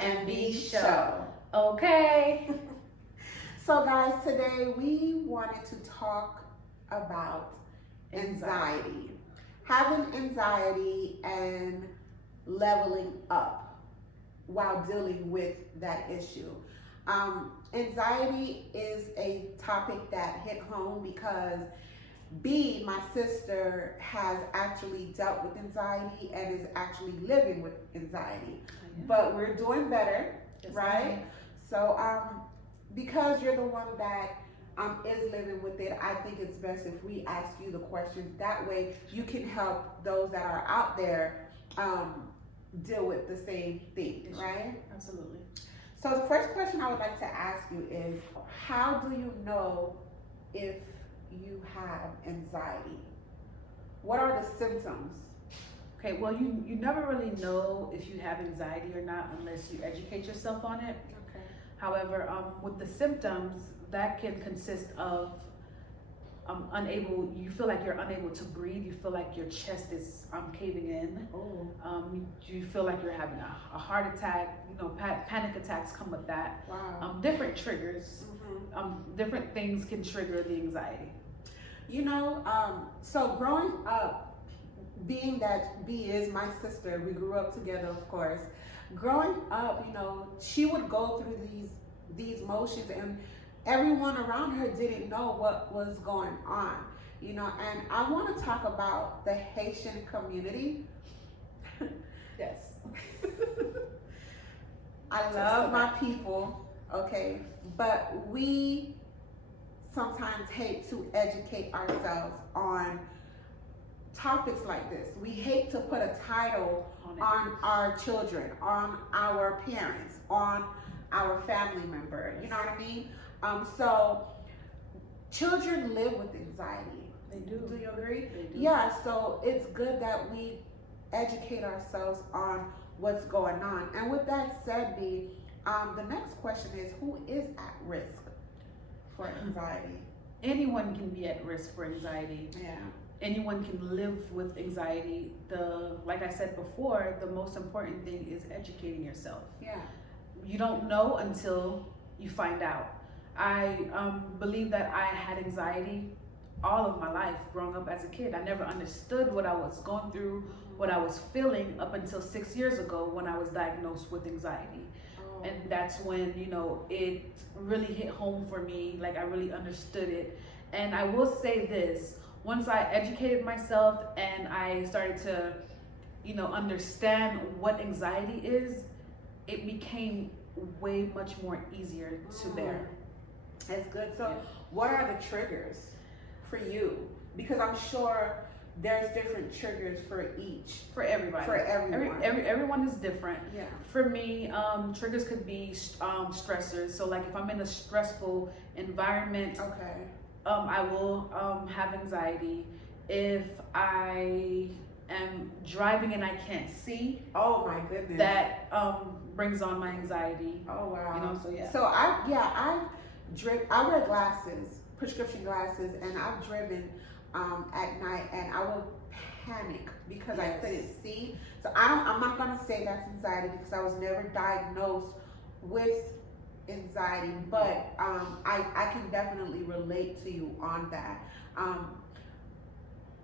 and B show. Okay. So guys, today we wanted to talk about anxiety. Having anxiety and leveling up while dealing with that issue. Anxiety is a topic that hit home because B, my sister, has actually dealt with anxiety and is actually living with anxiety. But we're doing better, right? So because you're the one that is living with it, I think it's best if we ask you the questions. That way you can help those that are out there deal with the same thing, right? Absolutely. So the first question I would like to ask you is, how do you know if you have anxiety? What are the symptoms? Okay, well, you never really know if you have anxiety or not unless you educate yourself on it. Okay. However, with the symptoms, that can consist of you feel like you're unable to breathe, you feel like your chest is caving in. You feel like you're having a heart attack, panic attacks come with that. Wow. Different triggers, different things can trigger the anxiety. So growing up, being that B is my sister, we grew up together, of course. Growing up, she would go through these motions, and everyone around her didn't know what was going on, and I want to talk about the Haitian community. Yes. I love my people, okay, but we sometimes hate to educate ourselves on topics like this. We hate to put a title on our children, on our parents, on our family member. You know what I mean? So children live with anxiety. They do. Do you agree? They do. Yeah, so it's good that we educate ourselves on what's going on. And with that said, B, the next question is, who is at risk for anxiety? Anyone can be at risk for anxiety. Yeah. Anyone can live with anxiety. Like I said before, the most important thing is educating yourself. Yeah. You don't know until you find out. I believe that I had anxiety all of my life growing up as a kid. I never understood what I was going through, what I was feeling up until 6 years ago when I was diagnosed with anxiety. And that's when, it really hit home for me, like I really understood it. And I will say this, once I educated myself and I started to, understand what anxiety is, it became way much more easier to bear. That's good. So what are the triggers for you? Because I'm sure there's different triggers for each. For everybody. For everyone. Everyone is different. Yeah. For me, triggers could be stressors. So like if I'm in a stressful environment, okay, I will have anxiety. If I am driving and I can't see, oh my goodness, that brings on my anxiety. Oh wow. So yeah. So I wear glasses, prescription glasses, and I've driven at night, and I will panic because I couldn't see. So I'm not gonna say that's anxiety because I was never diagnosed with anxiety, but I can definitely relate to you on that.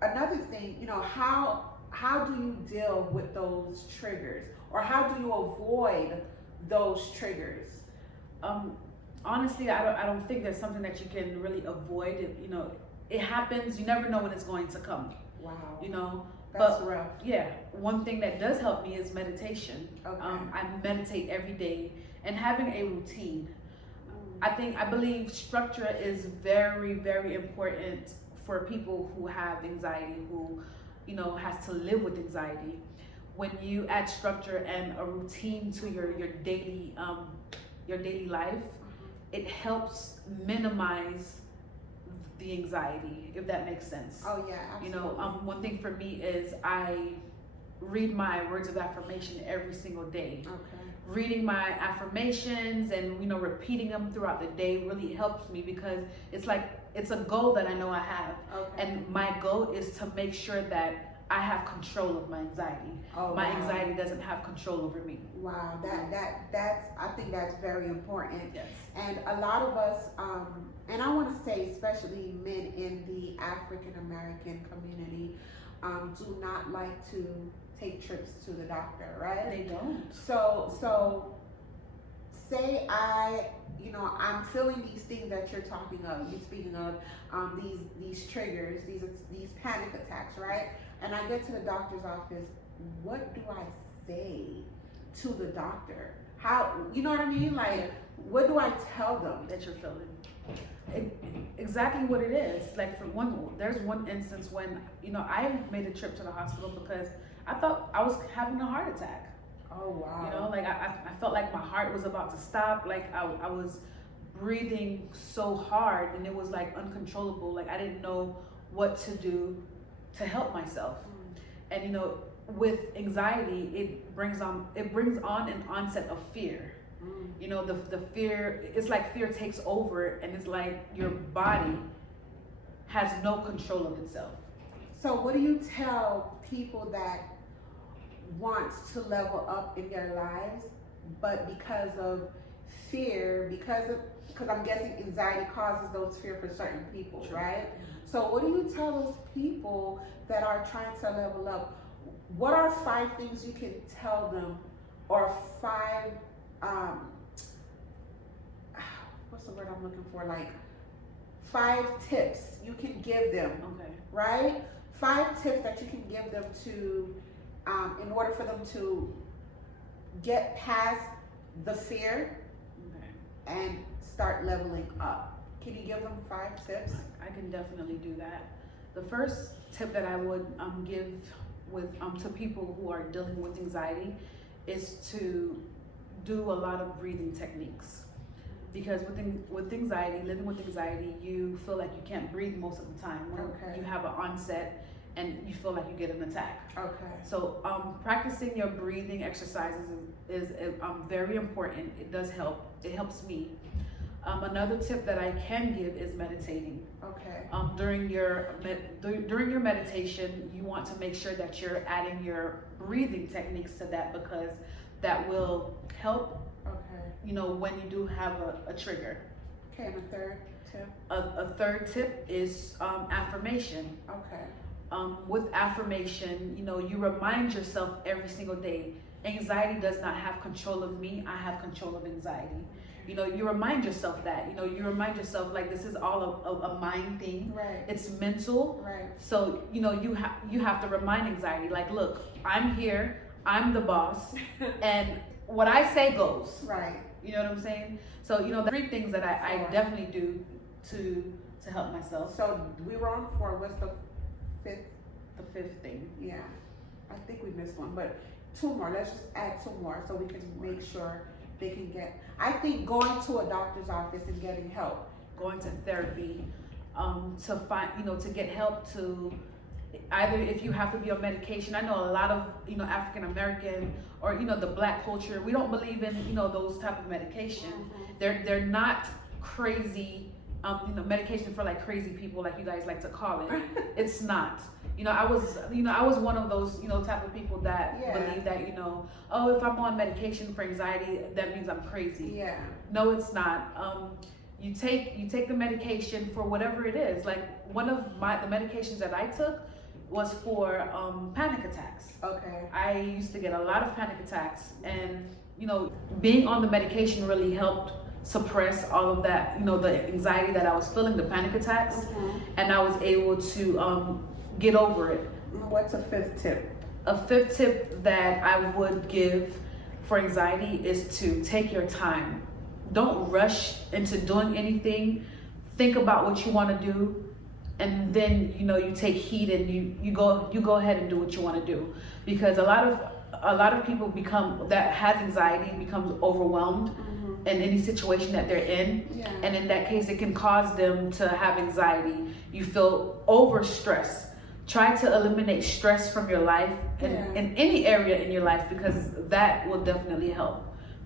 Another thing, how do you deal with those triggers, or how do you avoid those triggers? Honestly, I don't think there's something that you can really avoid. It happens. You never know when it's going to come. Wow. That's rough. Yeah. One thing that does help me is meditation. Okay. I meditate every day and having a routine. I believe structure is very, very important for people who have anxiety, who, has to live with anxiety. When you add structure and a routine to your daily life, it helps minimize the anxiety, if that makes sense. Oh yeah, absolutely. One thing for me is I read my words of affirmation every single day. Okay. Reading my affirmations and repeating them throughout the day really helps me, because it's a goal that I know I have. Okay. And my goal is to make sure that I have control of my anxiety. Oh, my wow. anxiety doesn't have control over me. Wow, that I think that's very important. Yes. And a lot of us, and I want to say especially men in the African American community, do not like to take trips to the doctor, right? They don't. So say I'm feeling these things that you're talking of. You're speaking of these triggers, these panic attacks, right? And I get to the doctor's office. What do I say to the doctor? How, you know what I mean? Like, what do I tell them? That you're feeling exactly what it is. Like there's one instance when I made a trip to the hospital because I thought I was having a heart attack. Oh wow. Like I felt like my heart was about to stop. Like I was breathing so hard and it was like uncontrollable. Like I didn't know what to do to help myself. And with anxiety, it brings on an onset of fear. The fear, it's like fear takes over, and it's like your body has no control of itself. So what do you tell people that wants to level up in their lives, but because of fear, because I'm guessing anxiety causes those fear for certain people, right? So what do you tell those people that are trying to level up? What are 5 things you can tell them, or 5 what's the word I'm looking for? Like 5 tips you can give them, Okay. right? 5 tips that you can give them to, in order for them to get past the fear, Okay. and start leveling up. Can you give them 5 tips? I can definitely do that. The first tip that I would give to people who are dealing with anxiety is to do a lot of breathing techniques. Because with anxiety, living with anxiety, you feel like you can't breathe most of the time when you have an onset and you feel like you get an attack. Okay. So practicing your breathing exercises is very important. It does help. It helps me. Another tip that I can give is meditating. Okay. During your meditation, you want to make sure that you're adding your breathing techniques to that, because that will help. Okay. When you do have a trigger. Okay, and a 3rd tip? A 3rd tip is affirmation. Okay. With affirmation, you remind yourself every single day, anxiety does not have control of me, I have control of anxiety. You remind yourself that, you remind yourself like this is all a mind thing. Right. It's mental. Right. So, you have to remind anxiety, like, look, I'm here, I'm the boss, and what I say goes. Right. You know what I'm saying? So, the 3 things that I definitely do to help myself. So we were on 4. What's the 5th? The 5th thing. Yeah. I think we missed one, but 2 more. Let's just add 2 more so we can make sure they can get. I think going to a doctor's office and getting help. Going to therapy, to find, to get help, to either if you have to be on medication. I know a lot of, African American or, the Black culture, we don't believe in, those type of medication. They're not crazy, medication for like crazy people, like you guys like to call it. It's not. I was one of those, type of people that believe that, oh, if I'm on medication for anxiety, that means I'm crazy. Yeah. No, it's not. You take the medication for whatever it is. Like one of the medications that I took was for panic attacks. Okay. I used to get a lot of panic attacks, and being on the medication really helped suppress all of that, the anxiety that I was feeling, the panic attacks, and I was able to get over it. What's a 5th tip? A 5th tip that I would give for anxiety is to take your time. Don't rush into doing anything. Think about what you want to do, and then you take heed and you go ahead and do what you want to do. Because a lot of people that has anxiety becomes overwhelmed in any situation that they're in. Yeah. And in that case, it can cause them to have anxiety. You feel overstressed. Try to eliminate stress from your life in any area in your life, because that will definitely help.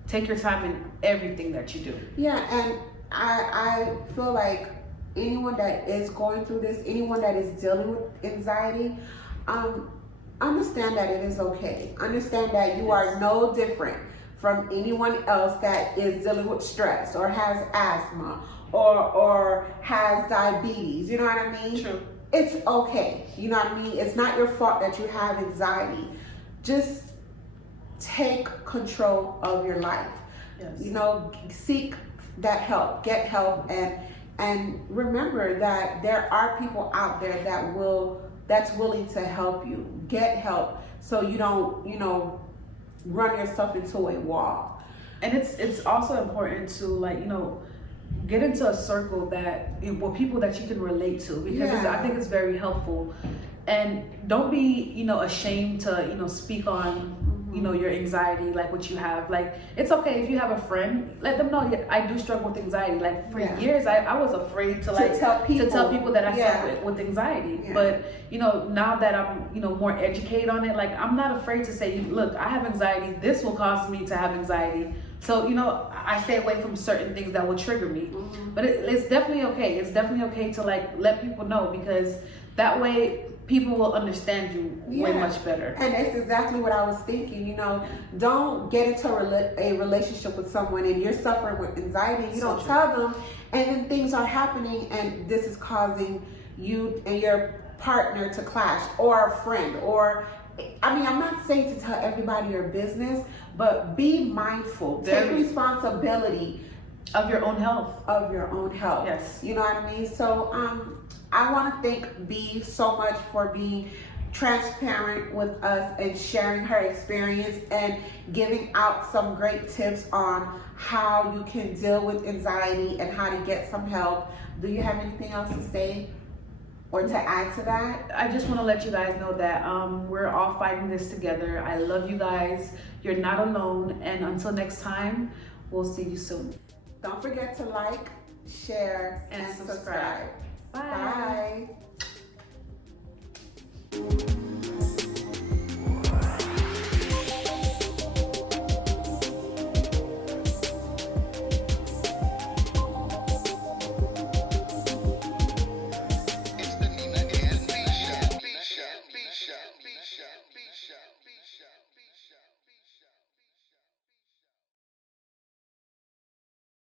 Take your time in everything that you do. Yeah, and I feel like anyone that is going through this, anyone that is dealing with anxiety, understand that it is okay. Understand that you are no different from anyone else that is dealing with stress or has asthma or has diabetes. You know what I mean? True. It's okay. You know what I mean? It's not your fault that you have anxiety. Just take control of your life. Yes. You know, seek that help, get help, and remember that there are people out there that's willing to help you. Get help so you don't, you know, run yourself into a wall. And it's also important to, like, you know, get into a circle with people that you can relate to, because I think it's very helpful. And don't be, you know, ashamed to, you know, speak on, you know, your anxiety, like what you have. Like, it's okay if you have a friend, let them know, I do struggle with anxiety. Like, for years I was afraid to tell people that I suffer with anxiety. But, you know, now that I'm, you know, more educated on it, like, I'm not afraid to say, look, I have anxiety, this will cause me to have anxiety. So, you know, I stay away from certain things that will trigger me. But it's definitely okay. It's definitely okay to, like, let people know, because that way people will understand you way much better. And that's exactly what I was thinking. You know, don't get into a relationship with someone and you're suffering with anxiety. You don't tell them, and then things are happening, and this is causing you and your partner to clash, or a friend, or, I mean, I'm not saying to tell everybody your business, but be mindful. Take responsibility of your own health. Of your own health. Yes. You know what I mean? So I want to thank B so much for being transparent with us and sharing her experience and giving out some great tips on how you can deal with anxiety and how to get some help. Do you have anything else to say or to add to that? I just want to let you guys know that we're all fighting this together. I love you guys. You're not alone. And until next time, we'll see you soon. Don't forget to like, share, and subscribe. Bye. Bye.